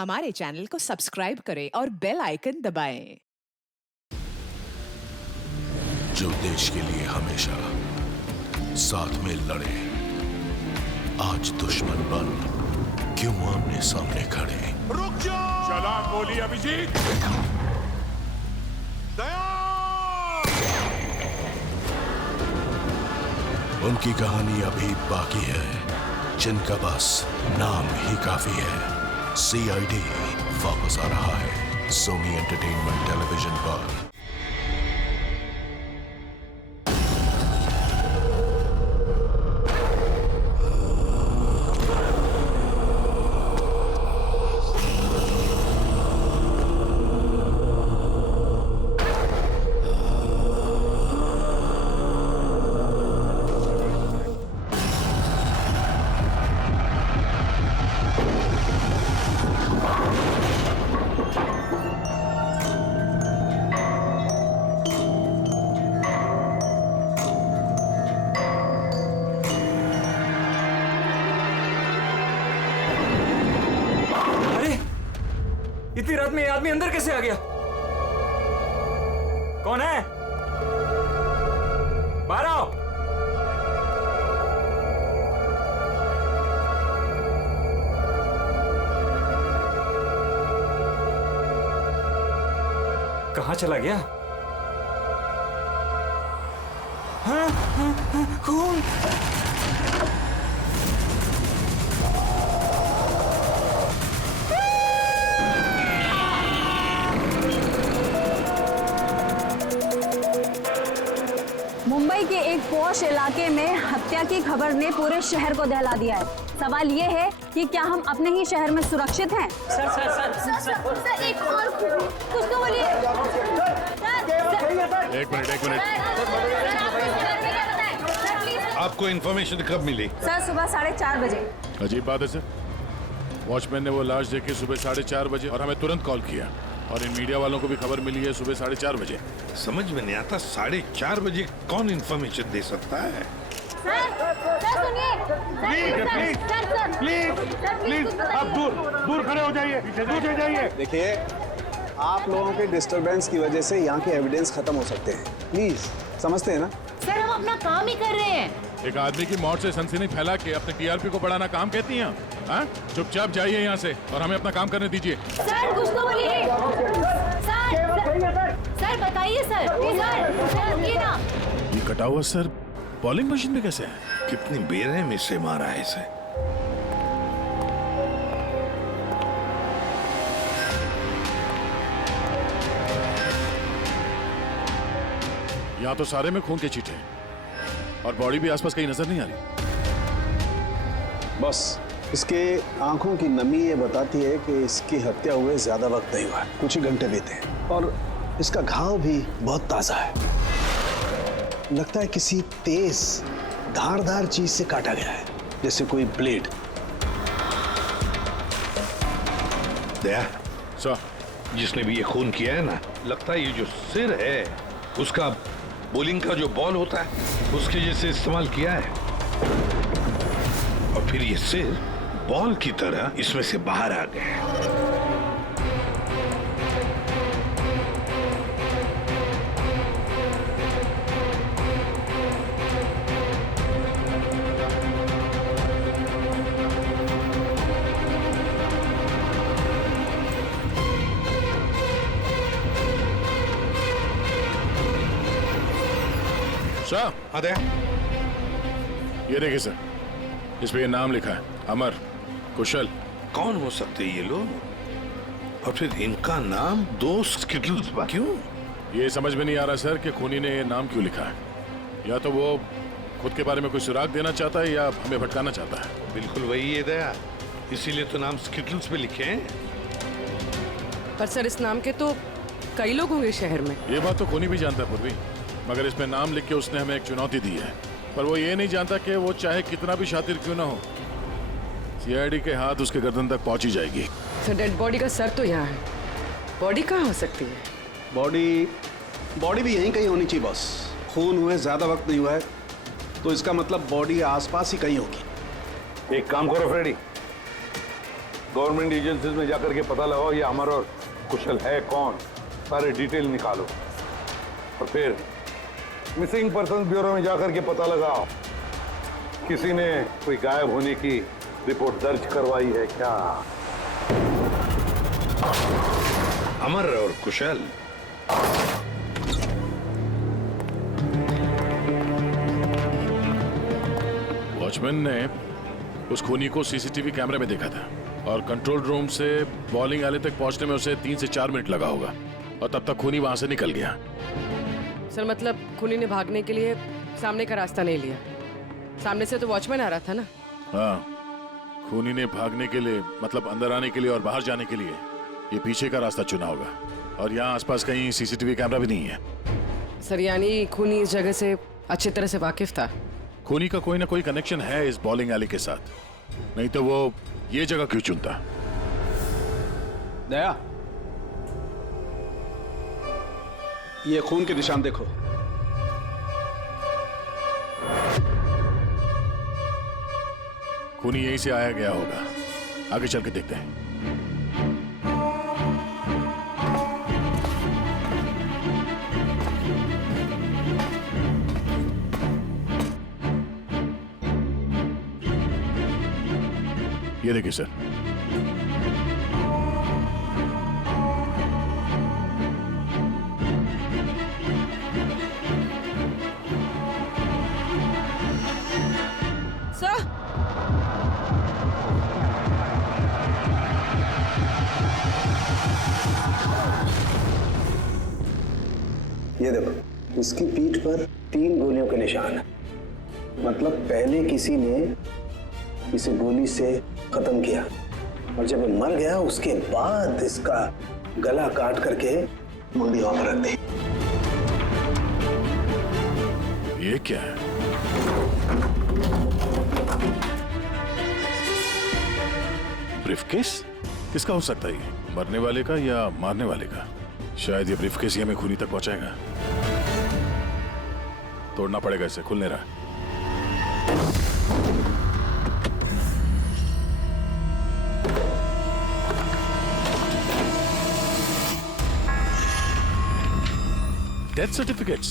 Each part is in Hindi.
हमारे चैनल को सब्सक्राइब करें और बेल आइकन दबाएं। जो देश के लिए हमेशा साथ में लड़े, आज दुश्मन बन क्यों आमने सामने खड़े। रुक जाओ! चला गोली अभिजीत। दया! उनकी कहानी अभी बाकी है, जिनका बस नाम ही काफी है। CID वापस आ रहा है सोनी एंटरटेनमेंट टेलीविजन पर। इतनी रात में ये आदमी अंदर कैसे आ गया? कौन है? बाहर आओ। कहां चला गया? खून! मुंबई के एक पॉश इलाके में हत्या की खबर ने पूरे शहर को दहला दिया है। सवाल ये है कि क्या हम अपने ही शहर में सुरक्षित हैं? सर, एक और कुछ तो बोलिए। एक मिनट। आपको इन्फॉर्मेशन कब मिली? सर, सुबह 4:30 बजे। अजीब बात है सर, वॉचमैन ने वो लाश देखी सुबह 4:30 बजे और हमें तुरंत कॉल किया, और इन मीडिया वालों को भी खबर मिली है सुबह 4:30 बजे। समझ में नहीं आता 4:30 बजे कौन इन्फॉर्मेशन दे सकता है? सर सुनिए। प्लीज आप दूर खड़े हो जाइए, दूर जाइए। देखिए, आप लोगों के डिस्टरबेंस की वजह से यहाँ के एविडेंस खत्म हो सकते हैं। प्लीज, समझते हैं ना? सर, हम अपना काम ही कर रहे हैं। एक आदमी की मौत से सनसनी फैला के अपने TRP को बढ़ाना काम कहती हैं? हाँ? चुपचाप जाइए यहाँ से और हमें अपना काम करने दीजिए। सर, कुछ तो बोलिए। सर बताइए सर, ये ना। ये कटा हुआ सर बॉलिंग मशीन में कैसे है? कितनी बेरहमी से मारा है इसे। यहाँ तो सारे में खून के छींटे हैं और बॉडी भी आसपास कहीं नजर नहीं आ रही। बस इसके आंखों की नमी ये बताती है कि इसकी हत्या हुए ज्यादा वक्त नहीं हुआ है, कुछ ही घंटे बीते हैं, और इसका घाव भी बहुत ताजा है। लगता है किसी तेज धारदार चीज से काटा गया है, जैसे कोई ब्लेड। दया, सर, जिसने भी ये खून किया है ना, लगता है ये जो सिर है उसका बॉलिंग का जो बॉल होता है उसके जैसे इस्तेमाल किया है, और फिर ये सिर बॉल की तरह इसमें से बाहर आ गया है। सर, हाँ दया, ये देखिए सर, इस पे ये नाम लिखा है, अमर कुशल। कौन हो सकते ये लोग? और फिर इनका नाम दोस्त क्यों? ये समझ में नहीं आ रहा सर कि खूनी ने ये नाम क्यों लिखा है। या तो वो खुद के बारे में कोई सुराग देना चाहता है या हमें भटकाना चाहता है। बिल्कुल वही है दया, इसीलिए तो नाम स्किटल्स पे लिखे हैं। पर सर, इस नाम के तो कई लोग होंगे शहर में। ये बात तो खूनी भी जानता है पूर्वी, मगर इसमें नाम लिख के उसने हमें एक चुनौती दी है, पर वो ये नहीं जानता कि वो चाहे कितना भी शातिर क्यों ना हो, CID के हाथ उसके गर्दन तक पहुंच ही जाएगी। सर, डेड बॉडी का सर तो यहाँ है, बॉडी कहाँ हो सकती है? बॉडी भी यहीं कहीं होनी चाहिए बॉस। खून हुए ज्यादा वक्त नहीं हुआ है, तो इसका मतलब बॉडी आसपास ही कहीं होगी। एक काम करो फ्रेडी, गवर्नमेंट एजेंसीज में जाकर के पता लगाओ ये अमर और कुशल है कौन, सारे डिटेल निकालो और फिर मिसिंग पर्सन ब्यूरो में जाकर के पता लगाओ किसी ने कोई गायब होने की रिपोर्ट दर्ज करवाई है क्या। अमर और कुशल वॉचमैन ने उस खूनी को सीसीटीवी कैमरे में देखा था और कंट्रोल रूम से बॉलिंग आले तक पहुंचने में उसे 3 से 4 मिनट लगा होगा और तब तक खूनी वहां से निकल गया। सर मतलब खूनी ने भागने के लिए सामने का रास्ता नहीं लिया, सामने से तो वॉचमैन आ रहा था ना। हाँ, खूनी ने भागने के लिए मतलब अंदर आने के लिए और बाहर जाने के लिए ये पीछे का रास्ता चुना होगा और यहाँ आसपास कहीं सीसीटीवी कैमरा भी नहीं है। सर यानी खूनी इस जगह से अच्छी तरह से वाकिफ था। खूनी का कोई ना कोई कनेक्शन है इस बॉलिंग एली के साथ, नहीं तो वो ये जगह क्यों चुनता। दया, ये खून के निशान देखो। खूनी यहीं से आया गया होगा, आगे चल के देखते हैं। ये देखिए सर, सर ये देखो, इसकी पीठ पर 3 गोलियों के निशान है। मतलब पहले किसी ने इसे गोली से खत्म किया और जब ये मर गया उसके बाद इसका गला काट करके मुंडी वहां पर रख दी। ये क्या है? ब्रीफकेस? किसका हो सकता है ये? मरने वाले का या मारने वाले का? शायद ये ब्रीफकेस ही हमें खूनी तक पहुंचाएगा। तोड़ना पड़ेगा इसे, खुल नहीं रहा। Death certificates?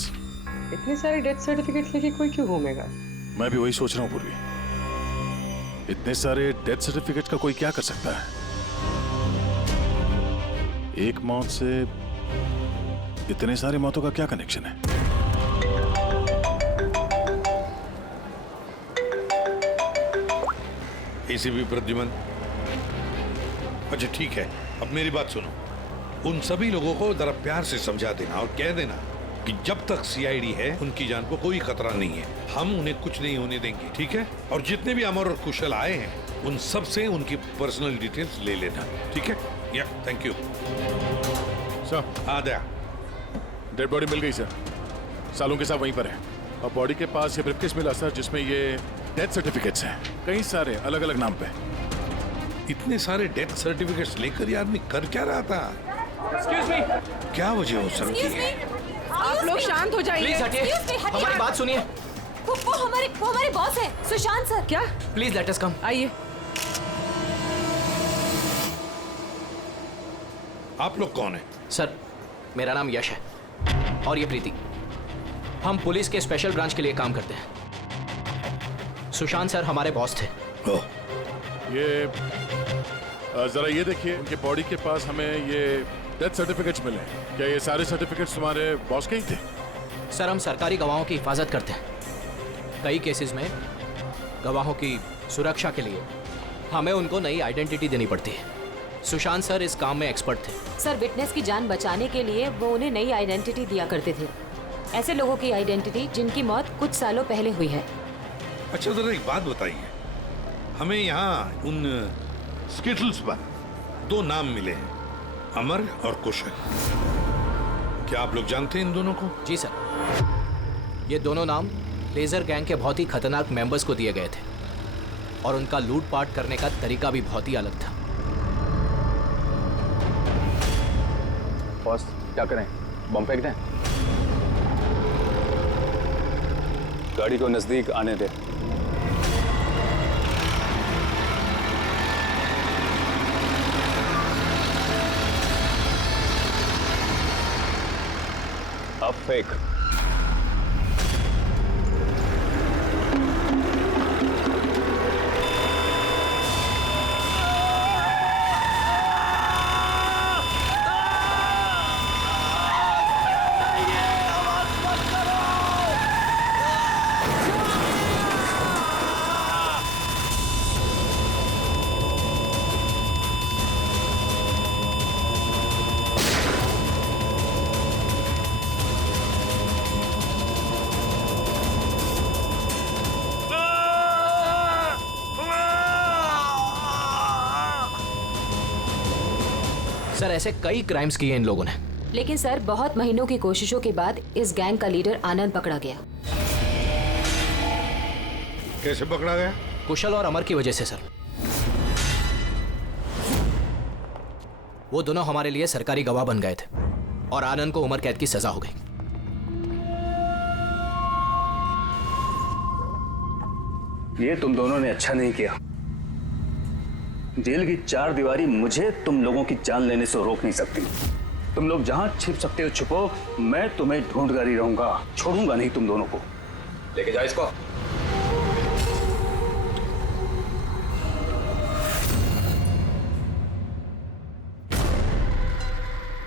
इतने सारे डेथ सर्टिफिकेट्स लेके कोई क्यों घूमेगा? मैं भी वही सोच रहा हूँ पूर्वी, इतने सारे डेथ सर्टिफिकेट्स का कोई क्या कर सकता है? एक मौत से इतने सारी मौतों का क्या कनेक्शन है? एसीपी प्रद्युमन, अच्छा ठीक है, अब मेरी बात सुनो। उन सभी लोगों को जरा प्यार से समझा देना और कह देना कि जब तक सीआईडी है उनकी जान को कोई खतरा नहीं है, हम उन्हें कुछ नहीं होने देंगे, ठीक है? और जितने भी अमर और कुशल आए हैं उन सब से उनकी पर्सनल डिटेल्स ले लेना, ठीक है? या थैंक यू सर। हाँ दया, डेड बॉडी मिल गई सर, सालों के साथ वहीं पर है और बॉडी के पास ये ब्रीफकेस मिला सर जिसमें ये डेथ सर्टिफिकेट्स हैं, कई सारे अलग अलग नाम पे। इतने सारे डेथ सर्टिफिकेट्स लेकर ये आदमी कर क्या रहा था? Excuse me. क्या वजह हो सकती है? आप लोग शांत हो जाइए। प्लीज हटिए, हमारी बात सुनिए। वो हमारे बॉस है, सुशांत सर। क्या? प्लीज लेट अस कम। आइए। आप लोग कौन है? सर, मेरा नाम यश है और ये प्रीति। हम पुलिस के स्पेशल ब्रांच के लिए काम करते हैं। सुशांत सर हमारे बॉस थे। ओह, ये जरा ये देखिए, उनके बॉडी के पास हमें ये डेथ सर्टिफिकेट्स मिले हैं। क्या ये सारे सर्टिफिकेट्स तुम्हारे बॉस के ही थे? सर, हम सरकारी गवाहों की हिफाजत करते हैं। कई केसेस में गवाहों की सुरक्षा के लिए हमें उनको नई आइडेंटिटी देनी पड़ती है। सुशांत सर इस काम में एक्सपर्ट थे। सर, विटनेस की जान बचाने के लिए वो उन्हें नई आइडेंटिटी दिया करते थे, ऐसे लोगों की आइडेंटिटी जिनकी मौत कुछ सालों पहले हुई है। अच्छा जरा एक बात बताइए, हमें यहाँ उन स्किटल्स पर 2 नाम मिले हैं, अमर और कुशल। क्या आप लोग जानते हैं इन दोनों को? जी सर, ये दोनों नाम लेजर गैंग के बहुत ही खतरनाक मेंबर्स को दिए गए थे और उनका लूटपाट करने का तरीका भी बहुत ही अलग था। बॉस क्या करें, बम फेंक दें? गाड़ी को नजदीक आने दे। आप फेक। सर ऐसे कई क्राइम्स किए इन लोगों ने। लेकिन सर बहुत महीनों की कोशिशों के बाद इस गैंग का लीडर आनंद पकड़ा गया। कैसे पकड़ा गया? कुशल और अमर की वजह से सर। वो दोनों हमारे लिए सरकारी गवाह बन गए थे और आनंद को उम्र कैद की सजा हो गई। ये तुम दोनों ने अच्छा नहीं किया। जेल की चार दीवारी मुझे तुम लोगों की जान लेने से रोक नहीं सकती। तुम लोग जहां छिप सकते हो छुपो, मैं तुम्हें ढूंढ कर ही रहूंगा, छोड़ूंगा नहीं तुम दोनों को। लेके जाओ इसको।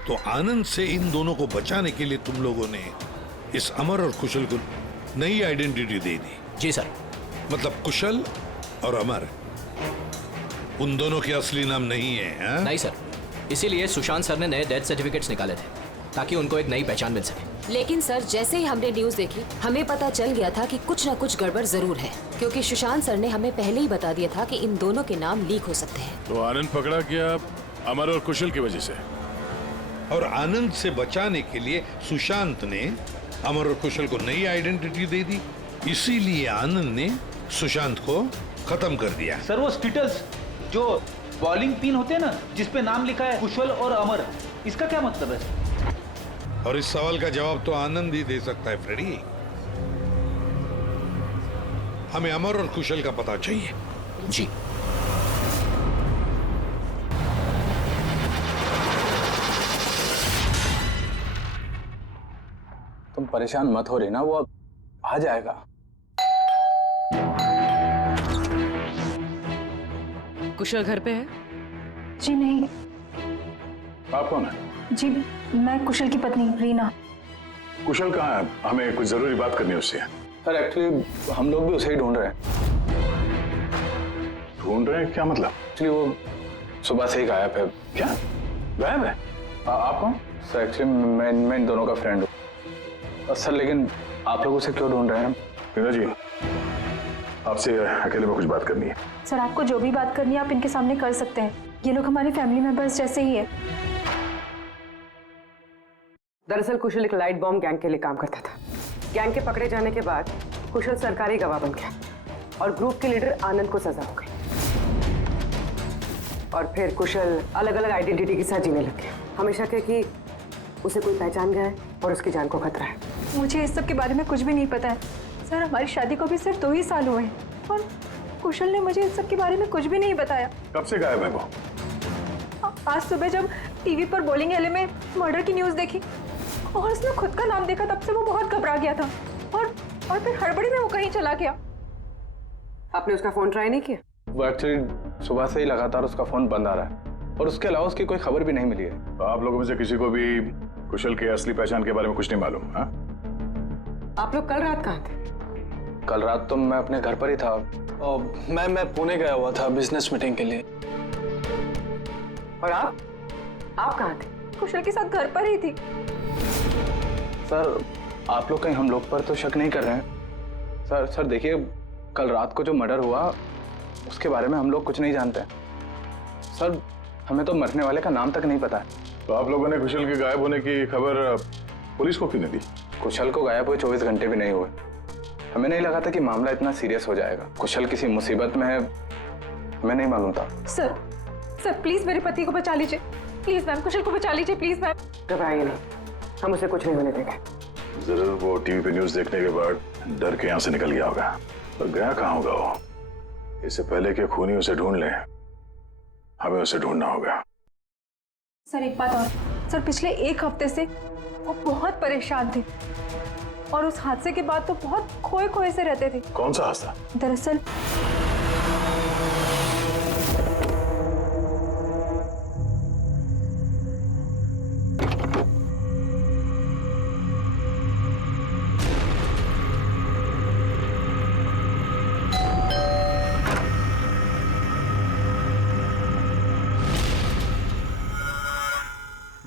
तो आनंद से इन दोनों को बचाने के लिए तुम लोगों ने इस अमर और कुशल को नई आइडेंटिटी दे दी? जी सर। मतलब कुशल और अमर उन दोनों के असली नाम नहीं है? नहीं सर, इसीलिए सुशांत सर ने नए डेथ सर्टिफिकेट्स निकाले थे ताकि उनको एक नई पहचान मिल सके। लेकिन सर जैसे ही हमने न्यूज देखी हमें पता चल गया था कि कुछ न कुछ गड़बड़ जरूर है, क्योंकि सुशांत सर ने हमें पहले ही बता दिया था कि इन दोनों के नाम लीक हो सकते हैं। तो आनंद पकड़ा गया अमर और कुशल की वजह से, और आनंद से बचाने के लिए सुशांत ने अमर और कुशल को नई आइडेंटिटी दे दी। इसीलिए आनंद ने सुशांत को खत्म कर दिया। सर वो स्टेटस जो बॉलिंग पिन होते हैं ना, जिसपे नाम लिखा है कुशल और अमर, इसका क्या मतलब है? और इस सवाल का जवाब तो आनंद ही दे सकता है फ्रेडी। हमें अमर और कुशल का पता चाहिए। जी। तुम परेशान मत हो रही ना, वो अब आ जाएगा। कुशल घर पे है? जी नहीं। आप कौन है? जी मैं कुशल की पत्नी रीना। कुशल कहाँ है? हमें कुछ जरूरी बात करनी है उससे। सर एक्चुअली हम लोग भी उसे ही ढूंढ रहे हैं। ढूंढ रहे हैं क्या मतलब? एक्चुअली वो सुबह से ही गायब है। क्या गायब है? आप कौन? सर एक्चुअली मैं इन दोनों का फ्रेंड हूँ। सर लेकिन आप लोग उसे क्यों ढूंढ रहे हैं? रीना जी, आपसे अकेले में कुछ बात करनी है। सर आपको जो भी बात करनी है आप इनके सामने कर सकते हैं, ये लोग हमारे फैमिली मेंबर्स जैसे ही है। दरअसल कुशल एक लाइट बॉम्ब गैंग के लिए काम करता था। गैंग के पकड़े जाने के बाद कुशल सरकारी गवाह बन गया और ग्रुप के लीडर आनंद को सजा हो गई। और फिर कुशल अलग अलग आइडेंटिटी के साथ जीने लग गया। हमेशा कहे कि उसे कोई पहचान गया है और उसकी जान को खतरा है। मुझे इस सब के बारे में कुछ भी नहीं पता है सर। हमारी शादी को भी सिर्फ 2 ही साल हुए हैं और कुशल ने मुझे इस सब के बारे में कुछ भी नहीं बताया। कब से गायब है वो? आज सुबह जब टीवी पर बॉलिंग एले में मर्डर की न्यूज़ देखी और उसने खुद का नाम देखा, तब से वो बहुत घबरा गया था और फिर हड़बड़ी में वो कहीं चला गया। आपने उसका फोन ट्राई नहीं किया? वो एक्चुअली सुबह से ही लगातार उसका फोन बंद आ रहा है और उसके अलावा उसकी कोई खबर भी नहीं मिली है। तो आप लोगों में से किसी को भी कुशल के असली पहचान के बारे में कुछ नहीं मालूम? हाँ, आप लोग कल रात कहाँ थे? कल रात तो मैं अपने घर पर ही था और मैं पुणे गया हुआ था बिजनेस मीटिंग के लिए। और आप कहाँ थे? कुशल के साथ घर पर ही थी। सर आप लोग कहीं हम लोग पर तो शक नहीं कर रहे हैं? सर देखिए, कल रात को जो मर्डर हुआ उसके बारे में हम लोग कुछ नहीं जानते। सर हमें तो मरने वाले का नाम तक नहीं पता है। तो आप लोगों ने कुशल के गायब होने की खबर पुलिस को क्यों नहीं दी? कुशल को गायब हुए 24 घंटे भी नहीं हुए। हमें नहीं लगा था कि मामला इतना सीरियस हो जाएगा। कुशल किसी मुसीबत में है, हमें नहीं मालूम था। सर प्लीज मेरे पति को बचा लीजिए, प्लीज मैम। कुशल को बचा लीजिए प्लीज मैम। घबराइए नहीं, हम उसे कुछ नहीं होने देंगे। जरूर वो टीवी पे न्यूज देखने के बाद डर के यहाँ से निकल गया होगा। पर गया कहाँ होगा वो? इससे पहले कि खूनी उसे ढूंढ ले, हमें उसे ढूंढना होगा। सर एक बात और, सर पिछले एक हफ्ते से वो बहुत परेशान थे और उस हादसे के बाद तो बहुत खोए खोए से रहते थे। कौन सा हादसा? दरअसल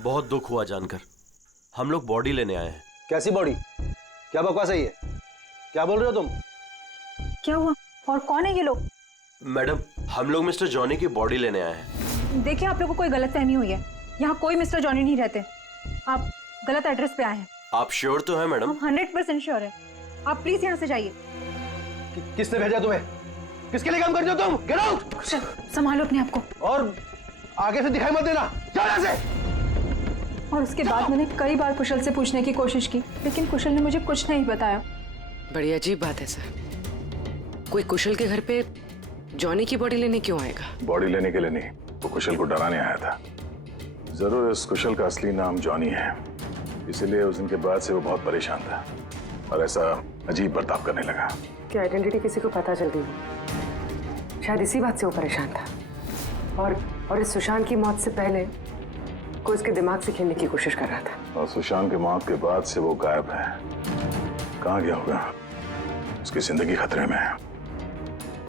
बहुत दुख हुआ जानकर। हम लोग बॉडी लेने आए हैं। कैसी बॉडी? क्या बकवास है ये? क्या बोल रहे हो तुम? क्या हुआ और कौन है ये लोग? मैडम, हम लोग मिस्टर जॉनी की बॉडी लेने आए हैं। देखिए, आप लोगों को कोई गलतफहमी हुई है। यहाँ कोई मिस्टर जॉनी नहीं रहते। आप गलत एड्रेस पे आए हैं। आप श्योर तो हैं मैडम? हम 100% श्योर है। आप प्लीज यहाँ से जाइए। किसने भेजा तुम्हें? किसके लिए काम करते हो तुम? Get out! संभालो अपने आप को। और आगे से दिखाई मत देना। जाओ यहाँ से। और उसके बाद मैंने कई बार कुशल से पूछने की कोशिश की, लेकिन कुशल ने मुझे कुछ नहीं बताया। बड़ी अजीब बात है सर। कोई कुशल के घर पे जॉनी की बॉडी लेने क्यों आएगा? बॉडी लेने के लिए नहीं, वो कुशल को डराने आया था। जरूर इस कुशल का असली नाम जॉनी है, इसीलिए उस दिन के बाद से वो बहुत परेशान था और ऐसा अजीब बर्ताव करने लगा। क्या आइडेंटिटी किसी को पता चल गई? शायद इसी बात से वो परेशान था और इस सुशांत की मौत से पहले को इसके दिमाग से खेलने की कोशिश कर रहा था। और सुशांत की मौत के बाद से वो गायब है। कहाँ गया होगा? उसकी जिंदगी खतरे में है।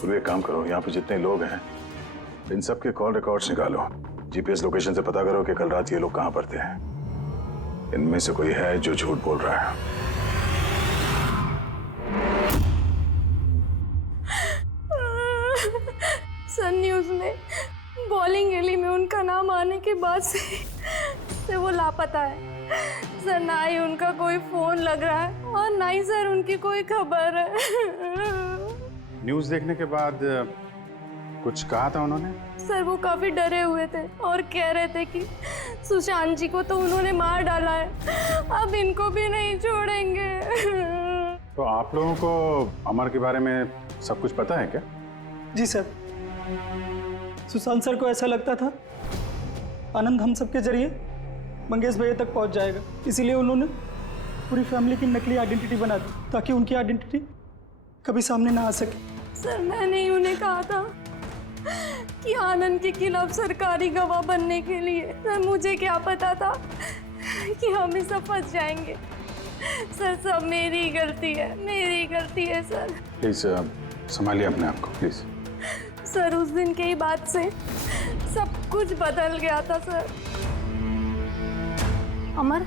तो एक काम करो, यहाँ पे जितने लोग हैं इन सब के कॉल रिकॉर्ड्स निकालो, जीपीएस लोकेशन से पता करो कि कल रात ये लोग कहाँ पर थे। इनमें से कोई है जो झूठ बोल रहा है। सर, न्यूज़ में बॉलिंग एली में उनका नाम आने के बाद से वो लापता है सर। ना ही उनका कोई फोन लग रहा है और ना ही सर उनकी कोई खबर है। न्यूज़ देखने के बाद कुछ कहा था उन्होंने? सर वो काफी डरे हुए थे और कह रहे थे कि सुशांत जी को तो उन्होंने मार डाला है, अब इनको भी नहीं छोड़ेंगे। तो आप लोगों को अमर के बारे में सब कुछ पता है क्या? जी सर, सुशांत सर को ऐसा लगता था आनंद हम सबके जरिए मंगेश भैया तक पहुंच जाएगा, इसीलिए उन्होंने पूरी फैमिली की नकली आइडेंटिटी बना दी ताकि उनकी आइडेंटिटी कभी सामने ना आ सके। सर मैंने ही उन्हें कहा था कि आनंद के खिलाफ सरकारी गवाह बनने के लिए। सर मुझे क्या पता था कि हम ही सब फंस जाएंगे। सर सब मेरी गलती है, मेरी गलती है सर। प्लीज संभालिए अपने आप को प्लीज। सर उस दिन के ही बाद से सब कुछ बदल गया था sir. Amar,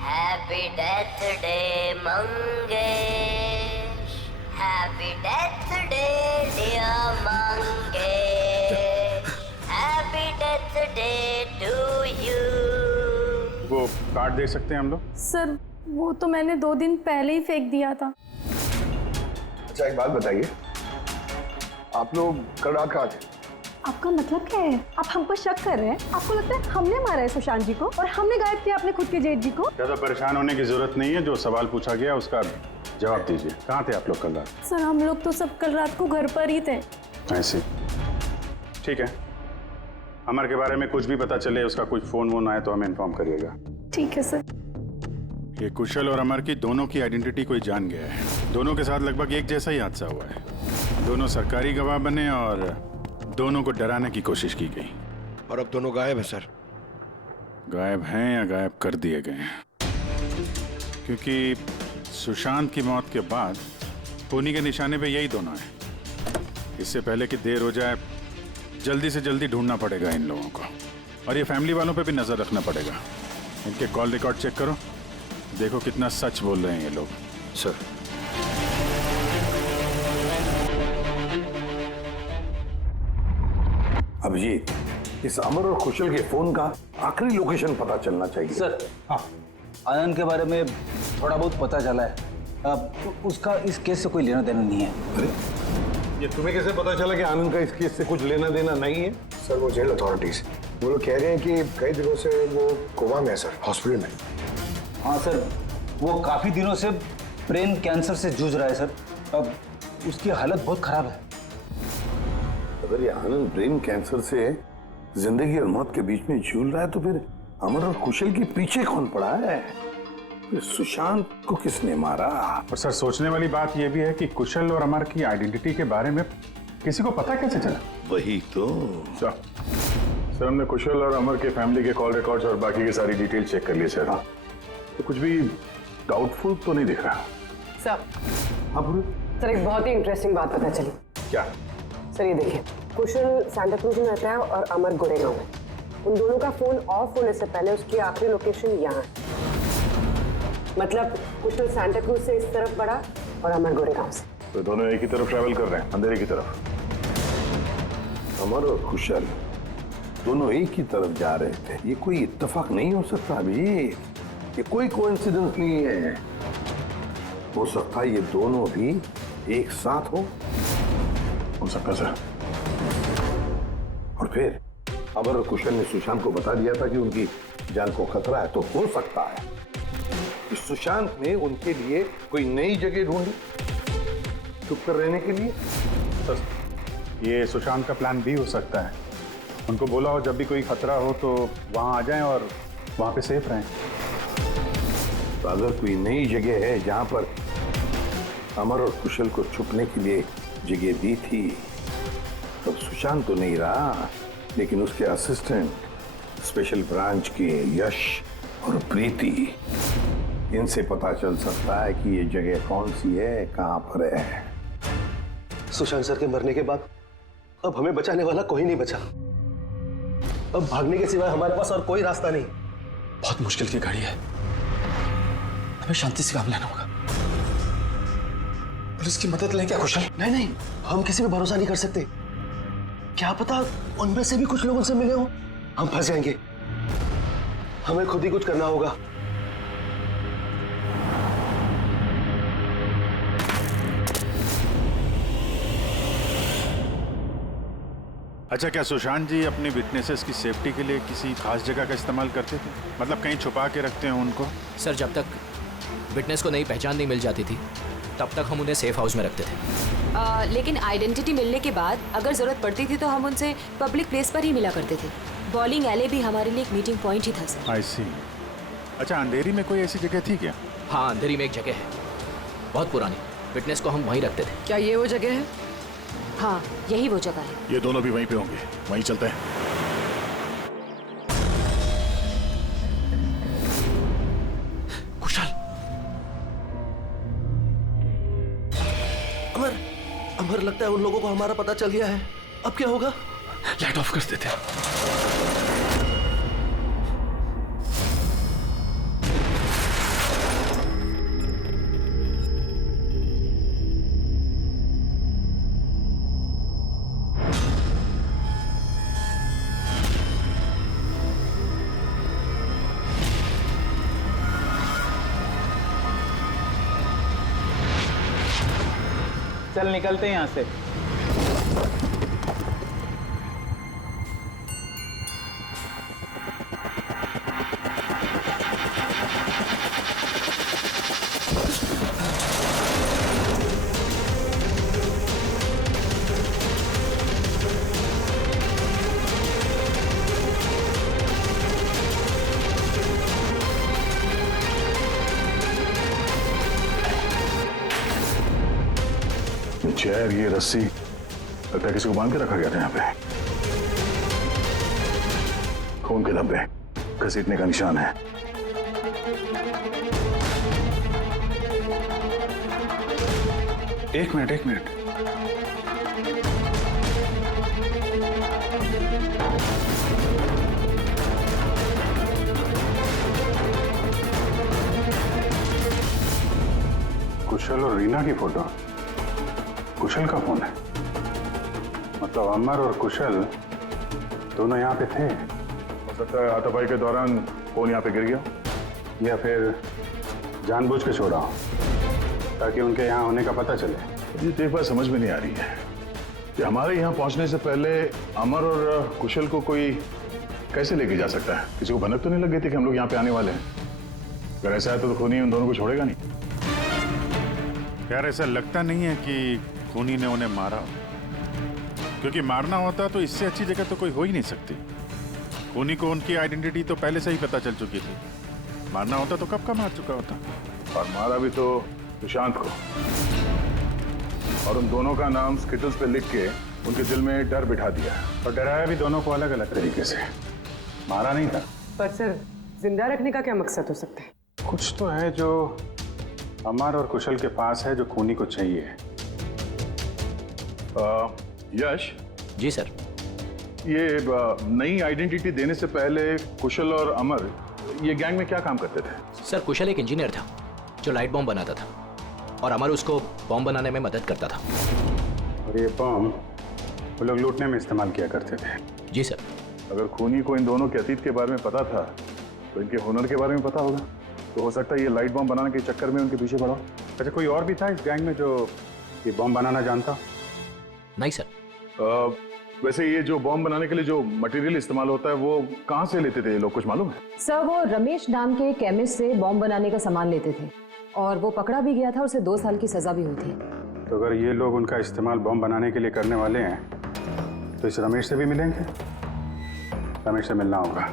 happy death day Mangesh, happy death day dear Mangesh, happy death day to you. वो कार्ड दे सकते हैं हम लोग? सर वो तो मैंने 2 दिन पहले ही फेंक दिया था। अच्छा एक बात बताइए, आप लोग कल रात कहाँ थे? आपका मतलब क्या है? आप हम पर शक कर रहे हैं? आपको लगता है हमने मारा है सुशांत जी को और हमने गायब किया अपने खुद के जेठ जी को? ज़्यादा परेशान होने की जरूरत नहीं है, जो सवाल पूछा गया उसका जवाब दीजिए। कहाँ थे आप लोग कल रात? सर हम लोग तो सब कल रात को घर पर ही थे। ऐसे? ठीक है, अमर के बारे में कुछ भी पता चले, उसका कुछ फोन वोन आए तो हमें इन्फॉर्म करिएगा। ठीक है सर। ये कुशल और अमर की दोनों की आइडेंटिटी कोई जान गया है। दोनों के साथ लगभग एक जैसा ही हादसा हुआ है। दोनों सरकारी गवाह बने और दोनों को डराने की कोशिश की गई। और अब दोनों गायब है सर। गायब हैं या गायब कर दिए गए हैं? क्योंकि सुशांत की मौत के बाद खूनी के निशाने पे यही दोनों हैं। इससे पहले कि देर हो जाए, जल्दी से जल्दी ढूंढना पड़ेगा इन लोगों को। और ये फैमिली वालों पे भी नजर रखना पड़ेगा। इनके कॉल रिकॉर्ड चेक करो, देखो कितना सच बोल रहे हैं ये लोग। सर अभिजीत, इस अमर और कुशल के फोन का आखिरी लोकेशन पता चलना चाहिए। सर हाँ, आनंद के बारे में थोड़ा बहुत पता चला है। उसका इस केस से कोई लेना देना नहीं है। अरे ये तुम्हें कैसे पता चला कि आनंद का इस केस से कुछ लेना देना नहीं है? सर वो जेल अथॉरिटीज, वो लोग कह रहे हैं कि कई दिनों से वो कोमा में है सर, हॉस्पिटल में। हाँ सर, वो काफी दिनों से ब्रेन कैंसर से जूझ रहा है सर। अब उसकी हालत बहुत खराब है। अगर ये आनंद ब्रेन कैंसर से जिंदगी और मौत के बीच में झूल रहा है तो फिर अमर और कुशल के पीछे कौन पड़ा है? फिर सुशांत को किसने मारा? और सर सोचने वाली बात यह भी है कि कुशल और अमर की आइडेंटिटी के बारे में किसी को पता कैसे चला? वही तो। सर हमने कुशल और अमर के फैमिली के कॉल रिकॉर्ड्स और बाकी की सारी डिटेल चेक कर लिए सर। तो कुछ भी डाउटफुल तो नहीं दिख रहा। सर हाँ बोलो। सर एक बहुत ही इंटरेस्टिंग बात पता चली। क्या? सर ये देखिए, कुशल सांता क्रूज में रहता है और अमर गोरेगांव में। उन दोनों का फोन ऑफ होने से पहले उसकी आखिरी लोकेशन यहाँ है। मतलब कुशल सांता क्रूज से इस तरफ बढ़ा और अमर गोरेगांव से। तो दोनों एक ही तरफ ट्रैवल कर रहे हैं, अंधेरे की तरफ। अमर और कुशल दोनों एक ही तरफ जा रहे थे। ये कोई इत्तेफाक नहीं हो सकता अभी, ये कोई कोइंसिडेंस नहीं है। हो सकता है ये दोनों भी एक साथ हो सकता सर। और फिर अमर और कुशल ने सुशांत को बता दिया था कि उनकी जान को खतरा है। तो हो सकता है कि सुशांत ने उनके लिए कोई नई जगह ढूंढी चुप कर रहने के लिए। सर ये सुशांत का प्लान भी हो सकता है। उनको बोला हो जब भी कोई खतरा हो तो वहां आ जाएं और वहां पे सेफ रहें। तो अगर कोई नई जगह है जहां पर अमर और कुशल को छुपने के लिए जगह दी थी, तब सुशांत तो नहीं रहा, लेकिन उसके असिस्टेंट स्पेशल ब्रांच के यश और प्रीति, इनसे पता चल सकता है कि ये जगह कौन सी है, कहां पर है। सुशांत सर के मरने के बाद अब हमें बचाने वाला कोई नहीं बचा। अब भागने के सिवाय हमारे पास और कोई रास्ता नहीं। बहुत मुश्किल की घड़ी है, हमें शांति से काम लेना होगा। पुलिस की मदद लें क्या कुशल? नहीं नहीं, हम किसी पे भरोसा नहीं कर सकते। क्या पता उनमें से भी कुछ लोग उनसे मिले हो, हम फंस जाएंगे। हमें खुद ही कुछ करना होगा। अच्छा, क्या सुशांत जी अपने विटनेसेस की सेफ्टी के लिए किसी खास जगह का इस्तेमाल करते थे? मतलब कहीं छुपा के रखते हैं उनको? सर जब तक विटनेस को नई पहचान नहीं मिल जाती थी तब तक हम उन्हें सेफ हाउस में रखते थे। लेकिन आइडेंटिटी मिलने के बाद अगर जरूरत पड़ती थी तो हम उनसे पब्लिक प्लेस पर ही मिला करते थे। बॉलिंग एले भी हमारे लिए एक मीटिंग पॉइंट ही था सर। आई सी। अच्छा, अंधेरी में कोई ऐसी जगह थी क्या? हाँ, अंधेरी में एक जगह है, बहुत पुरानी। विटनेस को हम वहीं रखते थे। क्या ये वो जगह है? हाँ, यही वो जगह है। ये दोनों भी वहीं पे होंगे, वहीं चलते हैं। कुशल, अमर, अमर लगता है उन लोगों को हमारा पता चल गया है। अब क्या होगा? लाइट ऑफ कर देते हैं। चल निकलते हैं यहाँ से। चेयर, ये रस्सी, लगता है किसी को बांध के रखा गया था यहाँ पे। खून के धब्बे, घसीटने का निशान है। एक मिनट। कुशल और रीना की फोटो। कुशल का फोन है, मतलब अमर और कुशल दोनों यहाँ पे थे। हो सकता है हाथापाई के दौरान फोन यहाँ पे गिर गया, या फिर जानबूझ के छोड़ा हो ताकि उनके यहाँ होने का पता चले। ये तो एक बात समझ में नहीं आ रही है कि हमारे यहाँ पहुँचने से पहले अमर और कुशल को कोई कैसे लेके जा सकता है? किसी को भनक तो नहीं लग गई थी कि हम लोग यहाँ पे आने वाले हैं? अगर ऐसा है तो खूनी उन दोनों को छोड़ेगा नहीं। यार ऐसा लगता नहीं है कि खूनी ने उन्हें मारा, क्योंकि मारना होता तो इससे अच्छी जगह तो कोई हो ही नहीं सकती। खूनी को उनकी आइडेंटिटी तो पहले से ही पता चल चुकी थी। मारना होता तो कब का मार चुका होता। और मारा भी तो सुशांत को, और उन दोनों का नाम स्किटल्स पे लिख के उनके दिल में डर बिठा दिया, और डराया भी दोनों को अलग अलग तरीके से। मारा नहीं था। पर सर, जिंदा रखने का क्या मकसद हो सकता है? कुछ तो है जो अमर और कुशल के पास है, जो खूनी को चाहिए। यश जी सर। ये नई आइडेंटिटी देने से पहले कुशल और अमर ये गैंग में क्या काम करते थे? सर, कुशल एक इंजीनियर था जो लाइट बॉम्ब बनाता था, और अमर उसको बॉम्ब बनाने में मदद करता था। और ये बॉम्ब वो लोग लूटने में इस्तेमाल किया करते थे। जी सर। अगर खूनी को इन दोनों के अतीत के बारे में पता था तो इनके हुनर के बारे में पता होगा, तो हो सकता है ये लाइट बॉम्ब बनाने के चक्कर में उनके पीछे पड़ा। अच्छा, कोई और भी था इस गैंग में जो ये बॉम्ब बनाना जानता? नहीं सर। वैसे ये जो बॉम्ब बनाने के लिए जो मटेरियल इस्तेमाल होता है वो कहाँ से लेते थे ये लोग, कुछ मालूम है? सर, वो रमेश नाम के केमिस्ट से बॉम्ब बनाने का सामान लेते थे, और वो पकड़ा भी गया था और उसे 2 साल की सजा भी हुई थी। तो अगर ये लोग उनका इस्तेमाल बॉम्ब बनाने के लिए करने वाले हैं तो इस रमेश से भी मिलेंगे। रमेश से मिलना होगा।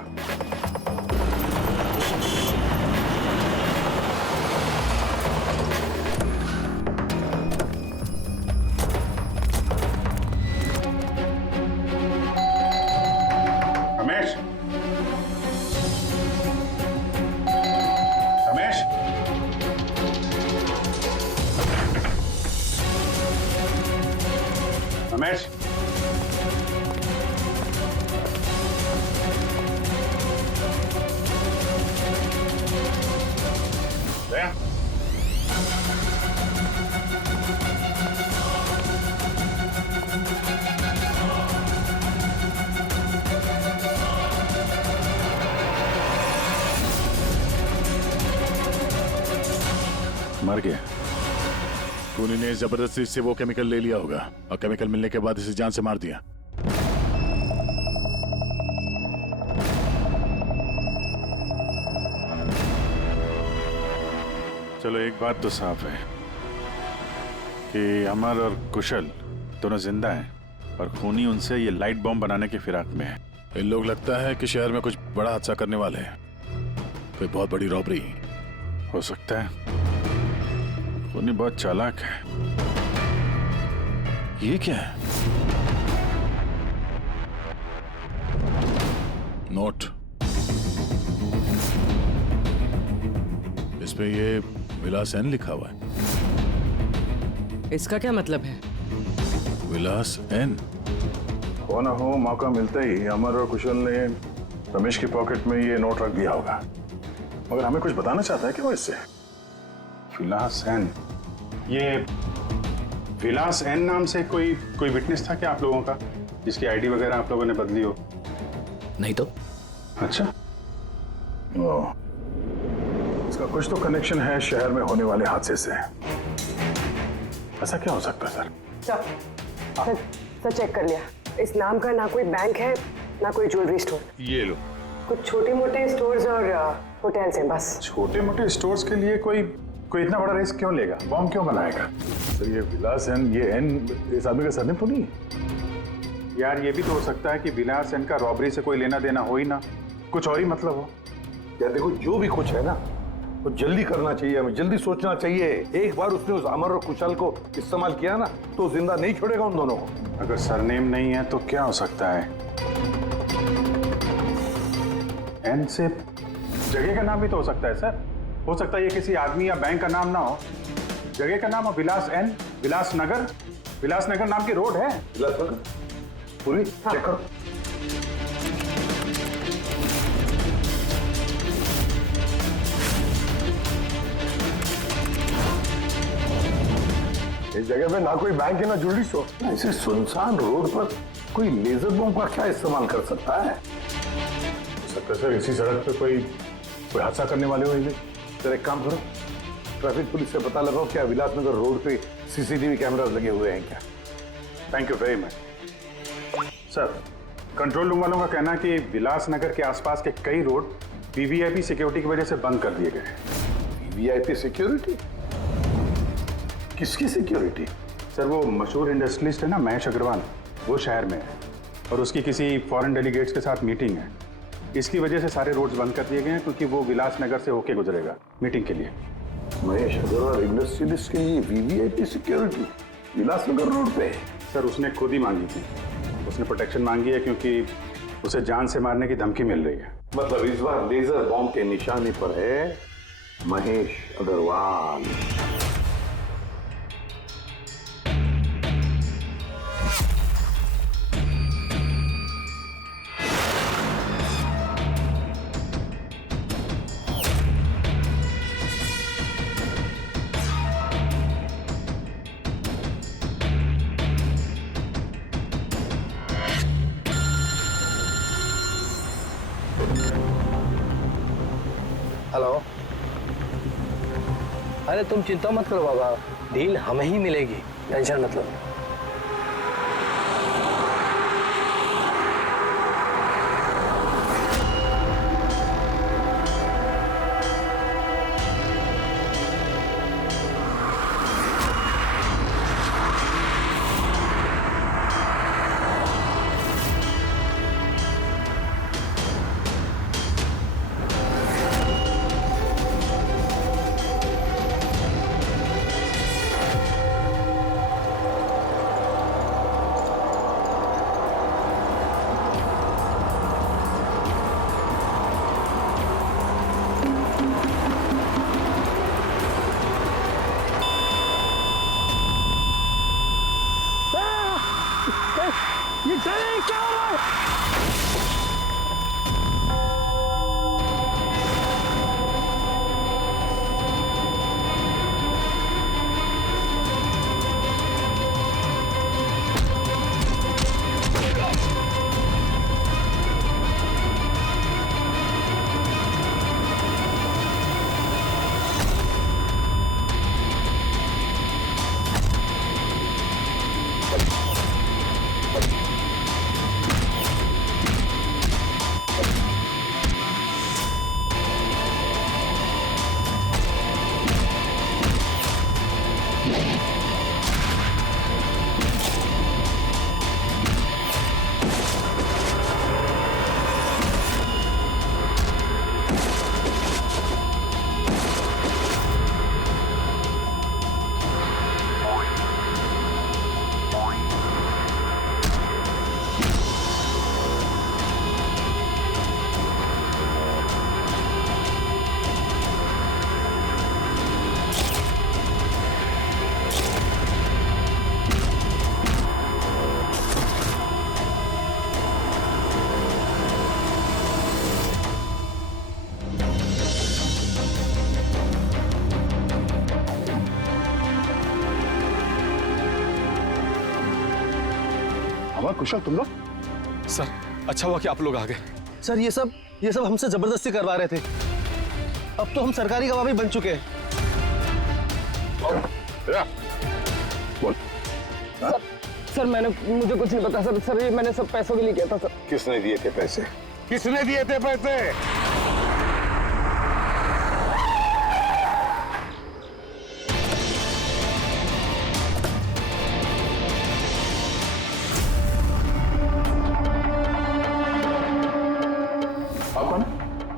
रमेश, रमेश, रमेश, दया, मर गया। खूनी ने जबरदस्ती से वो केमिकल ले लिया होगा, और केमिकल मिलने के बाद इसे जान से मार दिया। चलो एक बात तो साफ है कि अमर और कुशल दोनों जिंदा हैं, और खूनी उनसे ये लाइट बॉम्ब बनाने की फिराक में है। इन लोग लगता है कि शहर में कुछ बड़ा हादसा करने वाले हैं, कोई बहुत बड़ी रॉबरी। हो सकता है। खूनी बहुत चालाक है। ये क्या है? नोट। इस पे ये विलास एन लिखा हुआ है। इसका क्या मतलब है? विलास एन। हो ना हो, मौका मिलते ही अमर और कुशल ने रमेश की पॉकेट में ये नोट रख दिया होगा, मगर हमें कुछ बताना चाहता है कि वो इससे। विलास एन, ये विलास एन नाम से कोई विटनेस था क्या आप लोगों का, जिसकी आईडी वगैरह आप लोगों ने बदली हो? नहीं तो। अच्छा। इसका कुछ तो कनेक्शन है शहर में होने वाले हादसे से। ऐसा क्या हो सकता है सर? सर चेक कर लिया। इस नाम का ना कोई बैंक है ना कोई ज्वेलरी स्टोर। ये लो। कुछ छोटे मोटे स्टोर्स और होटल्स हैं बस। छोटे मोटे स्टोर्स के लिए कोई इतना बड़ा रिस्क क्यों लेगा? बॉम्ब क्यों बनाएगा? सर ये विलास एन, ये एन इस आदमी का सरनेम तो नहीं? यार ये भी तो हो सकता है कि विलास एन का रॉबरी से कोई लेना देना हो ही ना, कुछ और ही मतलब हो। यार देखो, जो भी कुछ है ना वो जल्दी करना चाहिए, हमें जल्दी सोचना चाहिए। एक बार उसने उस अमर और कुशल को इस्तेमाल किया ना तो जिंदा नहीं छोड़ेगा उन दोनों को। अगर सरनेम नहीं है तो क्या हो सकता है? एन से जगह का नाम भी तो हो सकता है सर। हो सकता है ये किसी आदमी या बैंक का नाम ना हो, जगह का नाम हो विलास एन, विलासनगर। विलासनगर नाम की रोड है। विलासनगर पूरी चेक करो। इस जगह पे ना कोई बैंक है ना ज्वेलरी स्टोर। ऐसे सुनसान रोड पर कोई लेजर बम का क्या इस्तेमाल कर सकता है? सकता सर इसी सड़क पे कोई हादसा करने वाले हो। सर एक काम करो, ट्रैफिक पुलिस से पता लगाओ क्या विलासनगर रोड पे सीसीटीवी कैमरास लगे हुए हैं क्या। Thank you very much sir. Control room वालों का कहना है कि विलासनगर के आसपास के कई रोड वीवीआईपी सिक्योरिटी की वजह से बंद कर दिए गए। VVIP security? किसकी सिक्योरिटी? सर वो मशहूर इंडस्ट्रियलिस्ट है ना महेश अग्रवाल, वो शहर में है और उसकी किसी फॉरेन डेलीगेट्स के साथ मीटिंग है। इसकी वजह से सारे रोड्स बंद कर दिए गए हैं क्योंकि वो विलासनगर से होके गुजरेगा मीटिंग के लिए। महेश अग्रवाल इंडस्ट्रियलिस्ट के लिए वीवीआईपी सिक्योरिटी विलासनगर रोड पे? सर उसने खुद ही मांगी थी, उसने प्रोटेक्शन मांगी है क्योंकि उसे जान से मारने की धमकी मिल रही है। मतलब इस बार लेजर बॉम्ब के निशाने पर है महेश अग्रवाल। हेलो। अरे तुम चिंता मत करो बाबा, डील हमें ही मिलेगी, टेंशन मत लो। ये क्या हो रहा है? कुशल तुम लोग? सर अच्छा हुआ कि आप लोग आ गए। सर ये सब हमसे जबरदस्ती करवा रहे थे। अब तो हम सरकारी गवाह भी बन चुके हैं। बोल। सर मुझे कुछ नहीं पता सर ये मैंने सब पैसों के लिए किया था सर। किसने दिए थे पैसे? किसने दिए थे पैसे?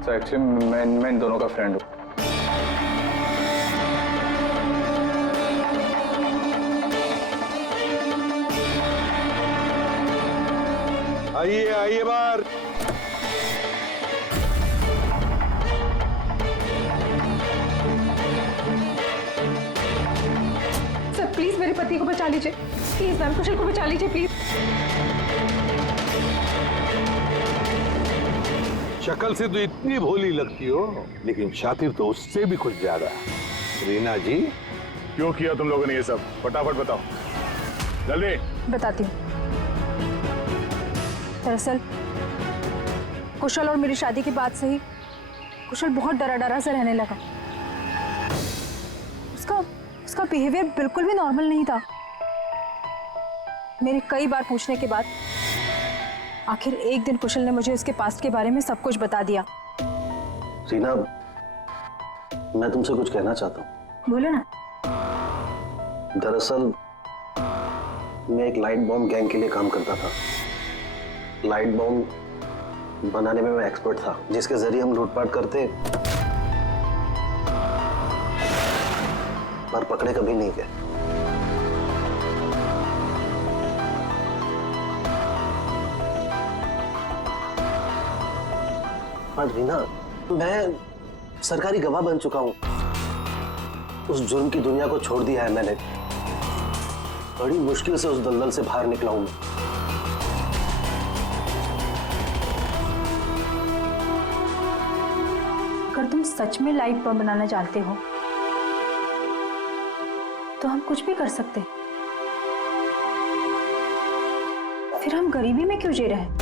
सर एक्चुअली मैं इन दोनों का फ्रेंड हूँ। आइए बाहर। सर प्लीज मेरे पति को बचा लीजिए, प्लीज मैम कुशल को बचा लीजिए प्लीज। शक्ल से तो इतनी भोली लगती हो, लेकिन शातिर तो उससे भी कुछ ज्यादा। रीना जी क्यों किया तुम लोगों ने ये सब? फटाफट बताओ, जल्दी। बताती हूँ। दरअसल कुशल और मेरी शादी की बात से ही कुशल बहुत डरा से रहने लगा। उसका बिहेवियर बिल्कुल भी नॉर्मल नहीं था। मेरे कई बार पूछने के बाद आखिर एक दिन कुशल ने मुझे उसके पास्ट के बारे में सब कुछ बता दिया। रीना, मैं तुमसे कुछ कहना चाहता हूँ। बोलो ना। दरअसल मैं एक लाइट बॉम्ब गैंग के लिए काम करता था। लाइट बॉम्ब बनाने में मैं एक्सपर्ट था, जिसके जरिए हम लूटपाट करते पर पकड़े कभी नहीं गए। पर रीना, मैं सरकारी गवाह बन चुका हूं। उस जुर्म की दुनिया को छोड़ दिया है मैंने। बड़ी मुश्किल से उस दलदल से बाहर निकला हूं मैं। अगर तुम सच में लाइट बम बनाना जानते हो तो हम कुछ भी कर सकते हैं। फिर हम गरीबी में क्यों जी रहे हैं?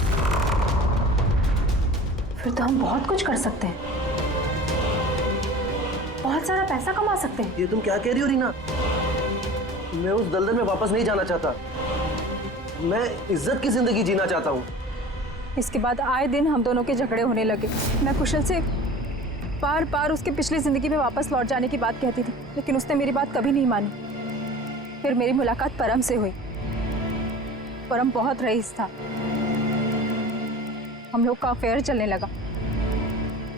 फिर तो हम बहुत कुछ कर सकते हैं, बहुत सारा पैसा कमा सकते हैं। ये तुम क्या कह रही हो रीना? मैं उस दलदल में वापस नहीं जाना चाहता। मैं इज्जत की जिंदगी जीना चाहता हूँ। इसके बाद आए दिन हम दोनों के झगड़े होने लगे। मैं कुशल से बार बार उसकी पिछली जिंदगी में वापस लौट जाने की बात कहती थी, लेकिन उसने मेरी बात कभी नहीं मानी। फिर मेरी मुलाकात परम से हुई। परम बहुत रईस था। हम लोग का अफेयर चलने लगा।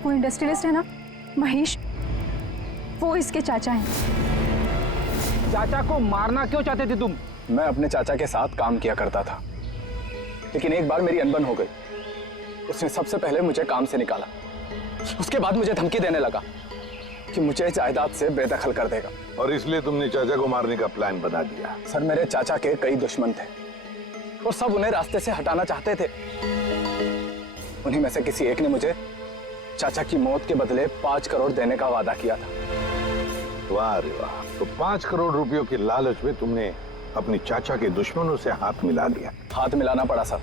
वो इंडस्ट्रियलिस्ट है ना, महेश, वो इसके चाचा हैं। चाचा को मारना क्यों चाहते थे तुम? मैं अपने चाचा के साथ काम किया करता था, लेकिन एक बार मेरी अनबन हो गई। उसने सबसे पहले मुझे काम से निकाला। उसके बाद मुझे धमकी देने लगा कि मुझे जायदाद से बेदखल कर देगा। और इसलिए तुमने चाचा को मारने का प्लान बना दिया? सर, मेरे चाचा के कई दुश्मन थे और सब उन्हें रास्ते से हटाना चाहते थे। उन्हीं में से किसी एक ने मुझे चाचा की मौत के बदले 5 करोड़ देने का वादा किया था। वाह रे वाह! तो 5 करोड़ रुपयों की लालच में तुमने अपने चाचा के दुश्मनों से हाथ मिला लिया। हाथ मिलाना पड़ा सर,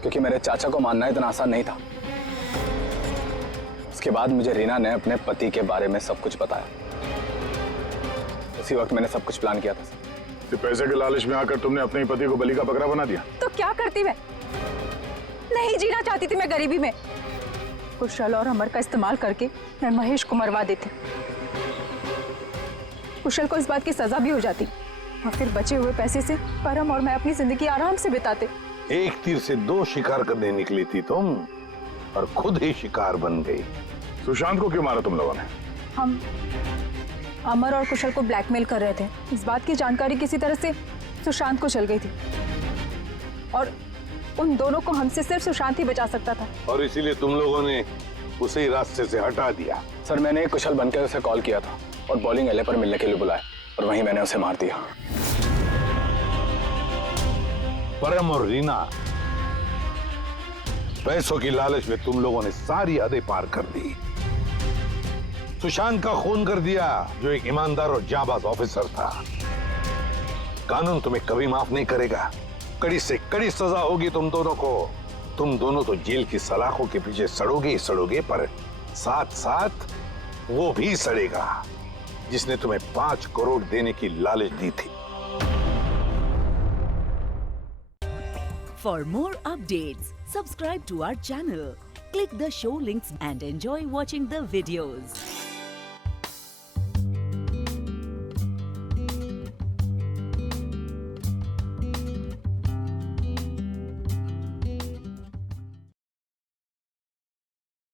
क्योंकि मेरे चाचा को मानना इतना आसान नहीं था। उसके बाद मुझे रीना ने अपने पति के बारे में सब कुछ बताया। उसी वक्त मैंने सब कुछ प्लान किया था सर। पैसे के लालच में आकर तुमने अपने पति को बलि का बकरा बना दिया। तो क्या करती मैं? नहीं जीना चाहती थी मैं गरीबी में। कुशल और अमर का इस्तेमाल करके मैं महेश को मरवा देती। कुशल को इस बात की सजा भी हो जाती और फिर बचे हुए पैसे से परम और मैं अपनी जिंदगी आराम से बिताते। एक तीर से 2 शिकार करने निकली थी तुम और खुद ही शिकार बन गई। सुशांत को क्यों मारा तुम लोगों ने? हम अमर और कुशल को ब्लैकमेल कर रहे थे। इस बात की जानकारी किसी तरह से सुशांत को चल गई थी और उन दोनों को हमसे सिर्फ सुशांत ही बचा सकता था। और इसीलिए तुम लोगों ने उसे रास्ते से हटा दिया। सर, मैंने कुशल बनकर उसे कॉल किया था और बॉलिंग एले पर मिलने के लिए बुलाया और वहीं मैंने उसे मार दिया। परम और रीना, पैसों की लालच में तुम लोगों ने सारी हदें पार कर दी। सुशांत का खून कर दिया, जो एक ईमानदार और जाबाज ऑफिसर था। कानून तुम्हें कभी माफ नहीं करेगा। कड़ी से कड़ी सजा होगी तुम दोनों को। तुम दोनों तो जेल की सलाखों के पीछे सड़ोगे ही सड़ोगे, पर साथ साथ वो भी सड़ेगा जिसने तुम्हें 5 करोड़ देने की लालच दी थी। For more updates, subscribe to our channel, click the show links and enjoy watching the videos.